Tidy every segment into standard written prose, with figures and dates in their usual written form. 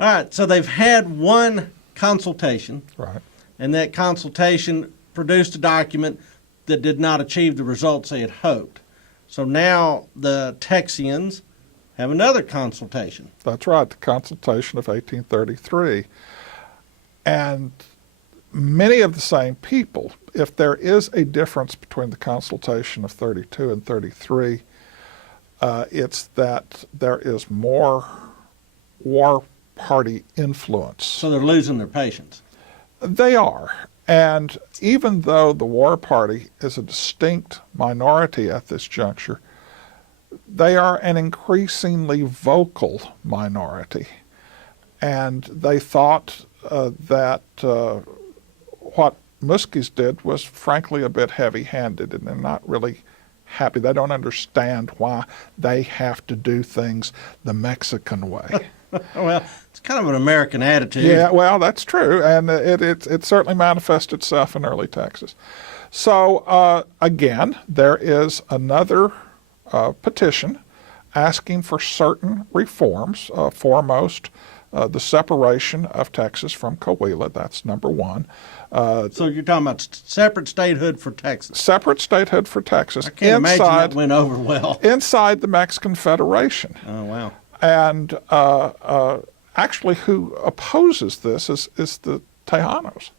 All right, so they've had one consultation, Right. and that consultation produced a document that did not achieve the results they had hoped. So now the Texians have another consultation. That's right, the Consultation of 1833. And many of the same people, if there is a difference between the Consultation of 32 and 33, it's that there is more war party influence. So they're losing their patience. They are. And even though the war party is a distinct minority at this juncture, they are an increasingly vocal minority. And they thought that what Muskies did was frankly a bit heavy-handed, and they're not really happy. They don't understand why they have to do things the Mexican way. Well, it's kind of an American attitude. Yeah, well, that's true, and it certainly manifests itself in early Texas. So again, there is another petition asking for certain reforms, foremost the separation of Texas from Coahuila. That's number one. So you're talking about separate statehood for Texas. Separate statehood for Texas. I can't imagine that went over well. Inside the Mexican Federation. Oh, wow. And actually who opposes this is the Tejanos,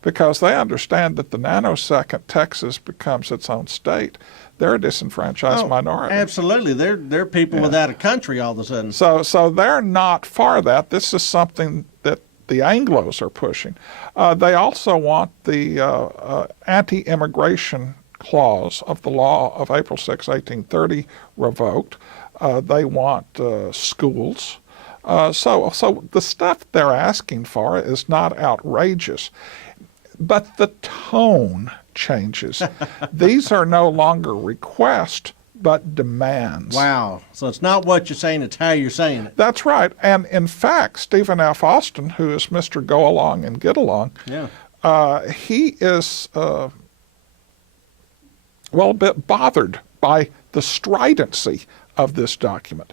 because they understand that the nanosecond Texas becomes its own state, they're a disenfranchised minority. Absolutely. They're people without a country all of a sudden. So they're not for that. This is something that the Anglos are pushing. They also want the anti-immigration clause of the law of April 6, 1830 revoked. They want schools. So the stuff they're asking for is not outrageous, but the tone changes. These are no longer requests, but demands. Wow. So it's not what you're saying, it's how you're saying it. That's right. And in fact, Stephen F. Austin, who is Mr. Go Along and Get Along, he is, a bit bothered by the stridency of this document.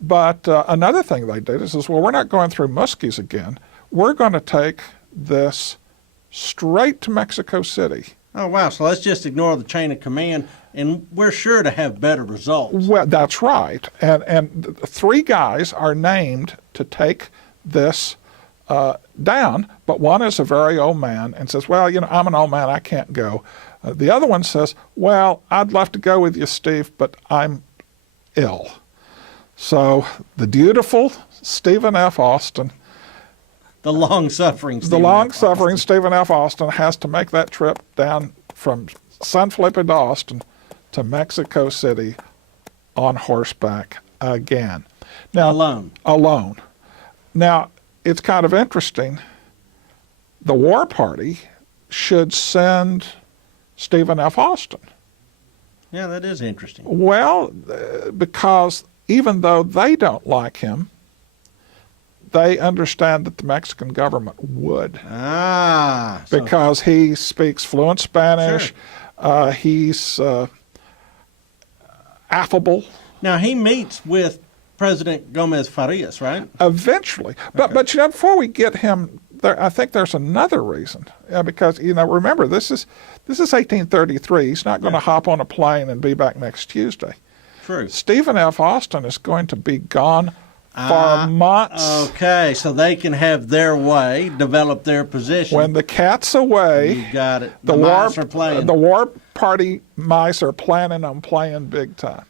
But another thing they did is, well, we're not going through Muskies again. We're going to take this straight to Mexico City. Oh, wow. So let's just ignore the chain of command, and we're sure to have better results. Well, that's right. And three guys are named to take this down, but one is a very old man and says, well, I'm an old man, I can't go. The other one says, well, I'd love to go with you, Steve, but I'm ill. So the dutiful Stephen F. Austin, the long-suffering Stephen F. Austin has to make that trip down from San Felipe to Austin to Mexico City on horseback again. Now, alone. Now, it's kind of interesting. The war party should send Stephen F. Austin. Yeah, that is interesting. Well, because even though they don't like him, they understand that the Mexican government would. Because he speaks fluent Spanish. Sure. He's affable. Now, he meets with President Gomez Farias, right? Eventually. But before we get him there, I think there's another reason. Because, remember, this is 1833. He's not going to hop on a plane and be back next Tuesday. True. Stephen F. Austin is going to be gone for months. Okay, so they can have their way, develop their position. When the cat's away, you got it. The mice are playing. The war party mice are planning on playing big time.